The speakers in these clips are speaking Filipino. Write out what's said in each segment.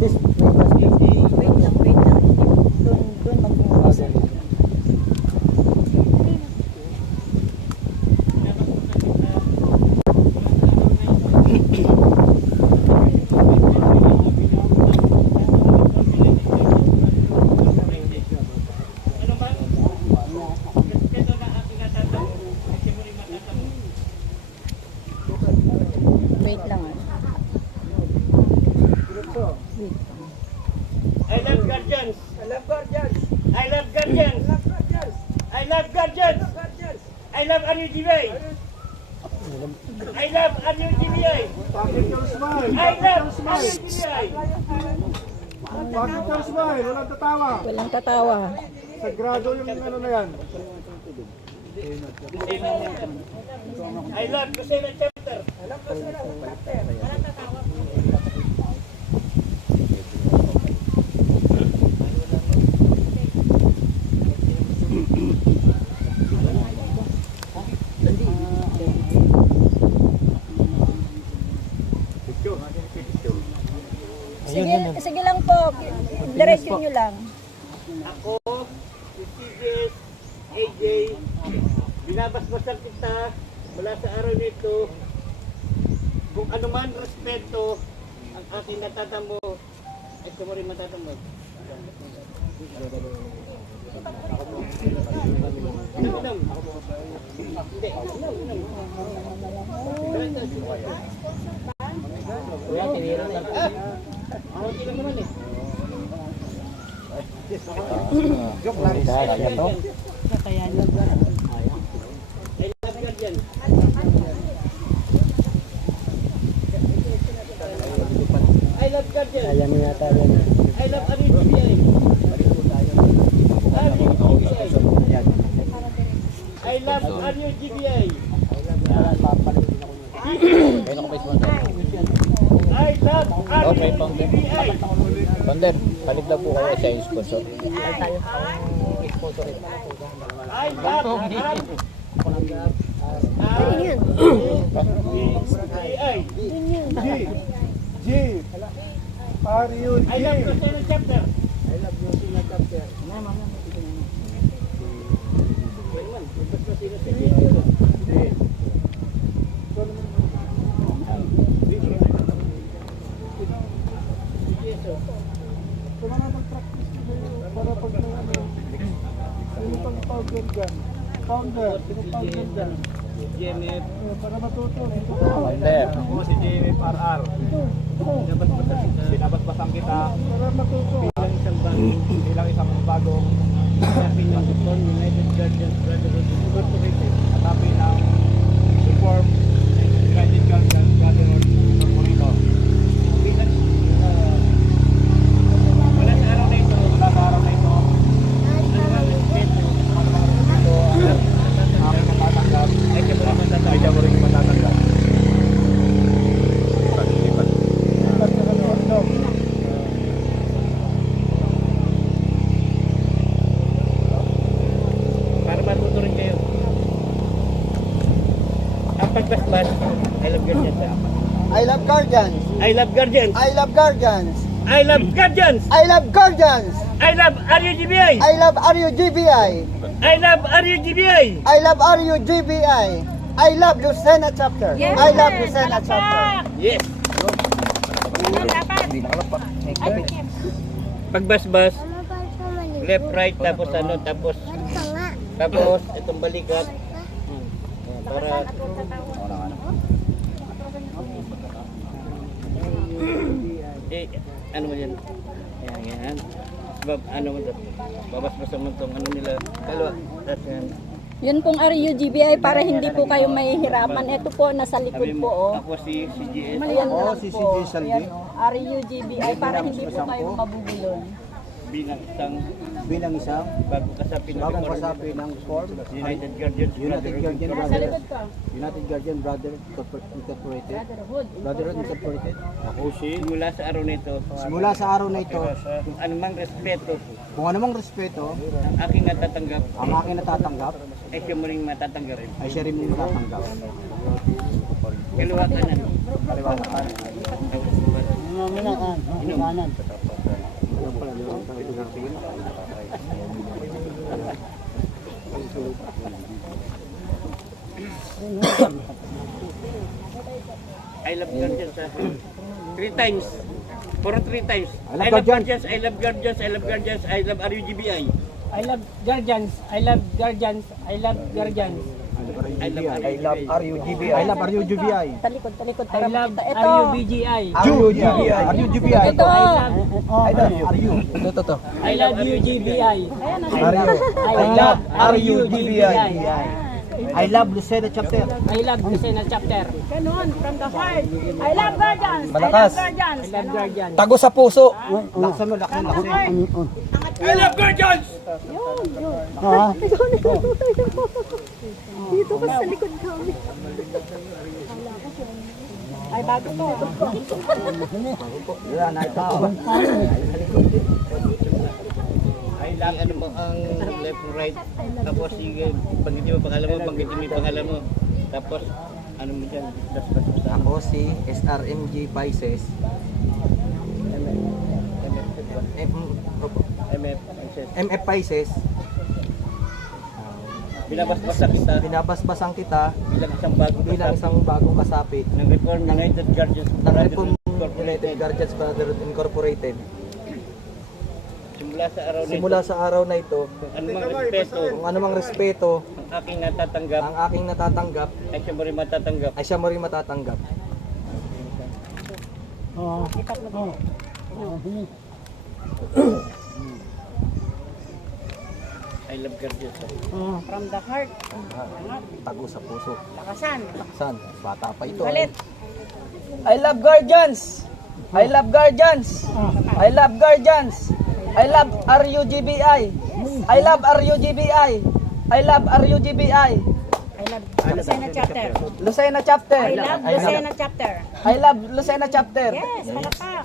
Sis, wait lang. Doon mag-umpisa. Wait lang ah. Wait. I love guardians. I love guardians. I love guardians. I love guardians. I love guardians. Guardians. I love RUGBI. I love RUGBI. Bakit yung smile? I love Smile. RUGBI. Bakit yung smile? Walang tatawa. Walang tatawa. Sagrado yung ano na yan. I love Lucena chapter. Sige lang po. Diretso nyo lang. Ako, si CJS, AJ, binabasbasan kita mula sa araw nito. Kung ano man respeto ang aking natatamo, ay mo rin matatamo. Inom. Hindi. Okay lang naman eh. Joke lang. I love guardian. I love guardian. Alam mo yata yan. I love RUGBI. I love RUGBI. I love RUGBI. Tonder, panig lang po kayo sa yung sponsor. I love RUGBI. G. R-U-G. I love Lucena chapter. Kung ano mag-practice ko kayo para pag may ano, sino pang founder dyan? Founder, sino founder dyan? GMF. Para matuto. Tonder. Ako si JNF RR. Binabasbasan kita Para matuto. Bilang isang bagong sabi ng United Guardians Brotherhood Incorporated. Katabi ng Reform United Guardians Brotherhood Incorporated. Bilang mula sa araw na ito, Mula sa araw na ito, aking matatanggap, ay siya mga matatawag. ay siya mo rin matatanggap. Para matuto rin kayo. Ang pagbasbas, I love guardians. I love guardians. I love guardians. I love guardians. I love guardians. I love guardians. I love RUGBI. I love RUGBI. I love RUGBI. I love RUGBI. I love Lucena chapter. I love Lucena chapter. Yes. Pagbasbas, left, right, tapos ano, tapos itong balikat. Para ano mo yan? Yan. Ano mo ito? Babasbasan mo itong ano nila. Kalawa. Tapos yan. Yun pong RUGBI para hindi po kayo mahihirapan. Ito po, nasa likod Sabi po. mo, Oh. ako si CGS. Ayan lang si po. CJ Saldi. Ayan, RUGBI para hindi po kayo mabubulol. Bilang Bilang isang bagong kasapi ng bagong reform. kasapi ng Reform United Guardians United Guardian Nasa Brothers, likod ka. United Guardian Brother Incorporated, Brotherhood. Brotherhood Incorporated. Ako si mula sa araw nito. Simula sa araw na ito, Kung anumang respeto kung anumang respeto ang aking natatanggap, ang aking natatanggap, ay siya mo rin matatanggap rin. ay siya rin yung natatanggap. Kaliwa kanan. Kaliwa na kanan. I love guardians. 3 times. For 3 times. I love guardians. I love guardians. I love guardians. I love RUGBI. I love guardians. I love guardians. I love guardians. I love I love RUGBI. I love RUGBI. Talikod I para love makita. Ito. RUBGI. RUGBI. Ito. Ito. I love UGBI. I love RUGBI. I love Lucena chapter. I love Lucena chapter. Ganon, from the heart. I love guardians. Malakas. I love guardians. I love guardians. Tago sa puso. Laksan mo, laksan. I love guardians! Dito ka sa likod kami. Ay, bago to. Yan, ay tao. Ay lang, ano mo ang left right. Tapos sige, banggitin mo pangalan mo, banggitin mo yung pangalan mo. Tapos, ano mo dyan? Ako si SRMG Pisces. MF Pisces. Binabasbasan kita Binabasbasan kita bilang isang bagong bagong kasapit ng Reform United Guardians ng Reform United Guardians Brotherhood Incorporated. Simula sa araw na ito, Anumang respeto kung anumang respeto ang aking natatanggap ang aking natatanggap ay siya mo rin matatanggap. ay siya mo rin matatanggap. I love guardians. From the heart. Tago sa puso. Lakasan. San? Bata pa ito. Galit. I love guardians. I love guardians. I love guardians. I love RUGBI. I love RUGBI. I love RUGBI. I love Lucena chapter. Lucena chapter. I love Lucena chapter. I love Lucena chapter. Yes, halapak.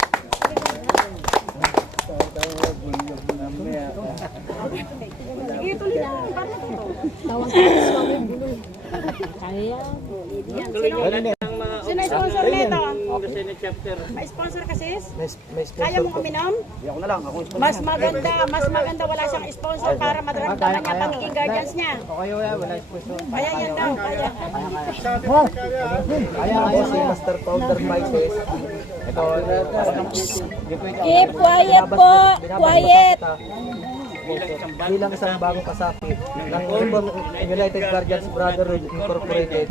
Sige, tuloy na. Paano to? Tawag ka sa swami bulong. Kaya. Tuloy nyo lahat ng mga Sino yung sponsor nito? kasi na chapter. May sponsor ka sis? May Kaya mong uminom? Ako na lang. Ako Mas maganda wala siyang sponsor para madaramdaman niya pagiging guardians niya. Okay, wala sponsor. Kaya yan daw, kaya. Kaya ako si Master Powder Pisces. Ito, Keep quiet po, quiet. bilang isang bagong kasapit ng Reform United Guardians Brotherhood Incorporated.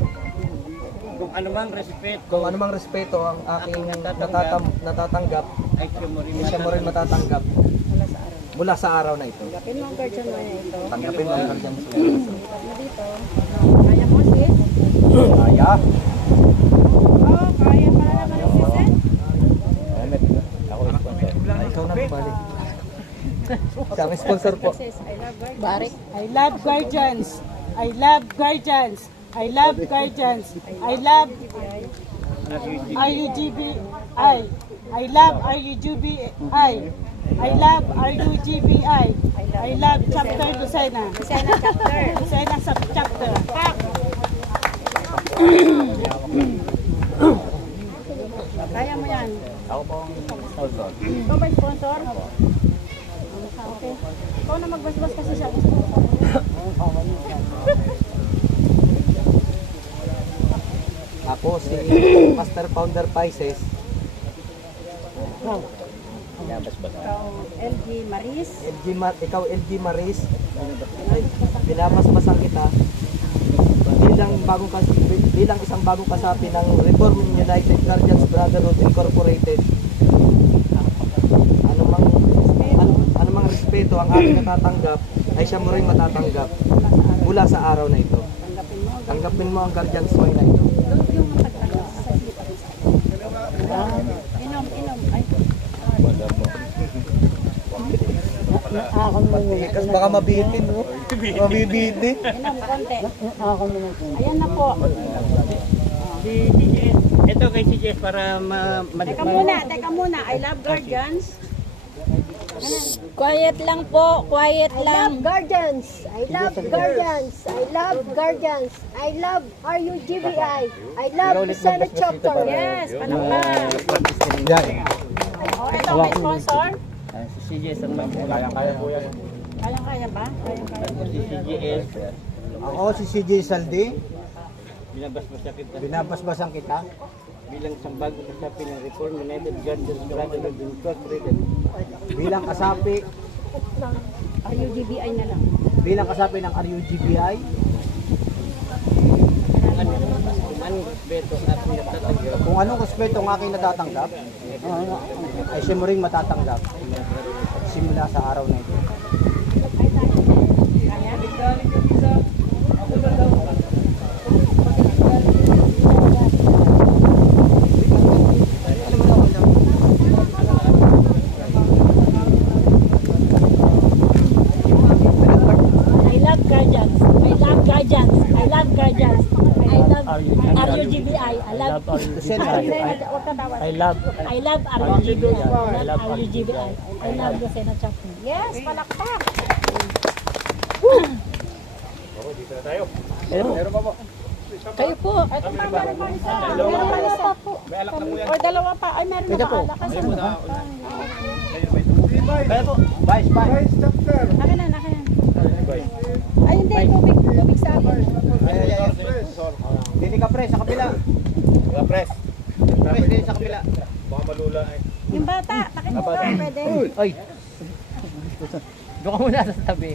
Kung anumang respeto Kung anumang respeto ang aking natatanggap ay siya mo rin ay siya mo rin matatanggap mula sa araw na ito. Tanggapin mo ang guardian mo na ito. Tanggapin mo ang Guardians Mo dito. Kaya mo sis? Kaya. Oo, kaya pala naman ang sis eh. Ay, ikaw na balik. Siya ang sponsor po. Sis, I love guardians. I love guardians. I love guardians. I love guardians. I love RUGBI. I love RUGBI. I love RUGBI. I love chapter Lucena. Lucena chapter. Lucena sub chapter. Pak. Kaya mo yan. Ako po ang sponsor. Ikaw ba yung sponsor? Okay. Ikaw na magbasbas kasi siya. Ako si Master Founder Pisces. Ikaw, LG Maris. Ikaw LG Maris. Binabasbasan kita bilang isang bagong kasapi ng Reform United Guardians Brotherhood Incorporated. Anumang respeto ang aking natatanggap ay siya mo rin matatanggap mula sa araw na ito. Tanggapin mo ang Guardians Way na ito. Inom. Ay, Kasi baka mabitin, no? Mabibitin. inom konti. Ayan na po. si CGS. Ito kay CGS para Teka muna. I love guardians. Quiet lang po, quiet lang. Guardians. I love guardians. I love guardians. I love RUGBI. I love Lucena chapter. Yes, palakpak. Yan. Ito, may sponsor? Si CJ sa kaya po yan. Kayang-kaya ba? Kayang-kaya. Si CJS, Ako si CJ Saldi, binabasbasan kita binabasbasan kita bilang sambag ng kasapi ng Reform United Guardians Brotherhood Incorporated. bilang kasapi RUGBI na lang. bilang kasapi ng RUGBI. Anong respeto at pinagtatanggap Kung anong respeto ang aking natatanggap, ay siya mo ring matatanggap simula sa araw na ito. I love guardians. I love guardians. I love guardians. I love RUGBI. I love I love I love RUGBI. I love RUGBI. I love the Senate Chapter. Yes, palakpak. Kayo po. Ito pa, meron pa isa. Meron pa isa po. O dalawa pa. Ay, meron na paalak. Kaya po, Vice. Vice chapter. Akin na. Ay, hindi. Tubig sa akin. Dini ka pre sa kabila. Pres. Pre dini sa kabila. Baka malula eh. Yung bata. Bakit mo ba pwede? Ay! Doon ka muna sa tabi.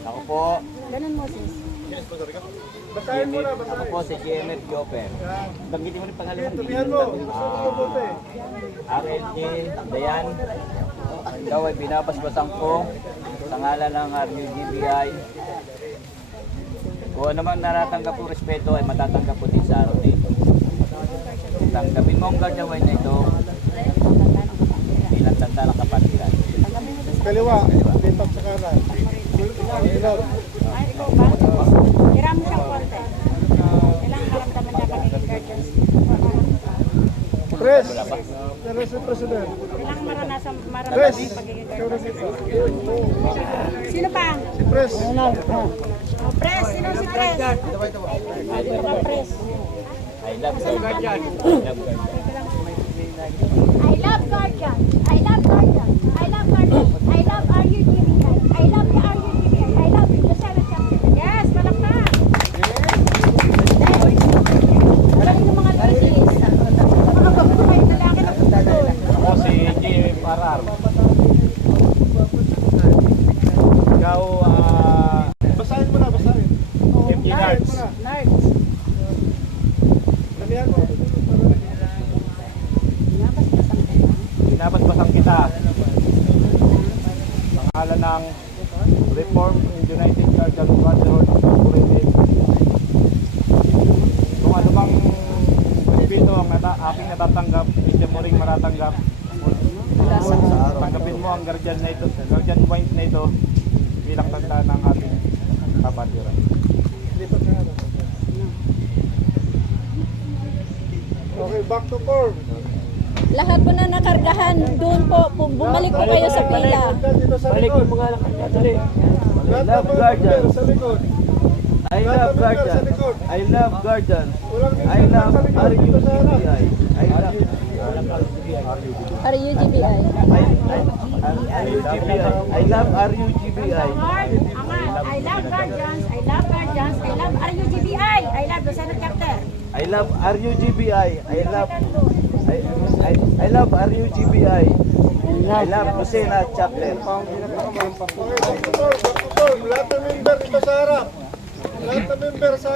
Ako po, Ganun mo, sis. Basahin mo na, ako basahin. po si GMF Joper. Banggitin mo ng pangalan. Tumihan mo. Gusto ko mabuti. RLG Dayan. Ikaw ay binabasbasan ko sa ngalan ng RUGBI. Kung ano man naratanggap po respeto ay matatanggap po din sa araw na ito. Tanggapin mo ang gagawin na ito bilang tanda ng kapatiran. Kaliwa. Lipat sa kanan. Ilog. Ay, ikaw ba? Hiram mo siyang konti. Kailangan maramdaman niya kami ng guardians. Pres. Pero si President. Kailangan maramdaman Pres. yung pagiging Ikaw na guardians. dito. Sino pa? Si Pres. Oh, Pres. Sino si Pres? Ito ka, Pres. I love guardian. I love guardian. I love guardians. I love guardians. I love guardians. I love RUGBI. I love the RUGBI. I love the Senate Chapter. Yes, palakpak. Wala yung mga ladies. Mga babae, lalaki na punta doon. Ako si Jimmy Parar. Ikaw, Basahin mo na, basahin. MG Nards. Nards. Tumihan mo. Binabasbasan kita. Pangalan ng Reform United Guardians Brotherhood Incorporated. Kung ano bang respeto ang aking natatanggap, hindi mo rin matatanggap. Tanggapin mo ang guardian na ito, guardian point na ito bilang tanda ng ating kapatiran. Lipat sa kanan. Okay, back to form. Lahat po na nakargahan doon po. Bumalik po kayo sa pila. Dito sa likod. I love guardians. Sa likod. I love guardians. I love guardians. Walang I love dito sa harap. RUGBI. I love RUGBI. I love RUGBI. I love guardians. I love guardians. I love RUGBI. I love the Senate Chapter. I love RUGBI. I love RUGBI. I love Lucena Chapter. Okay, back to form. Lahat ng member dito sa harap. Lahat ng member sa